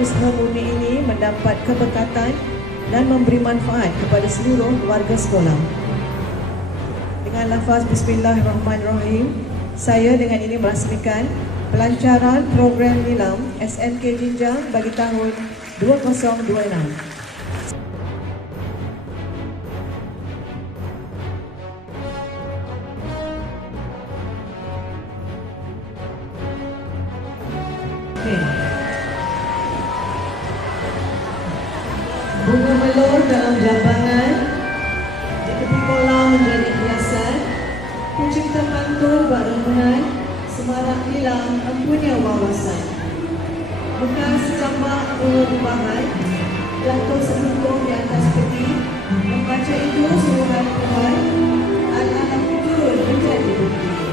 Usaha murni ini mendapat keberkatan dan memberi manfaat kepada seluruh warga sekolah. Dengan lafaz Bismillahirrahmanirrahim, saya dengan ini merasmikan pelancaran program Nilam SMK Jinjang bagi tahun 2026. Bunga melur dalam lapangan, di tepi kolam menjadi hiasan, pencipta pantun buat renungan, semarak hilang empunya wawasan. Bekas secambak bunga bubahan, jatuh seluruh di atas peti, membaca itu suruhan Tuhan, anak-anak turun menjadi bukti.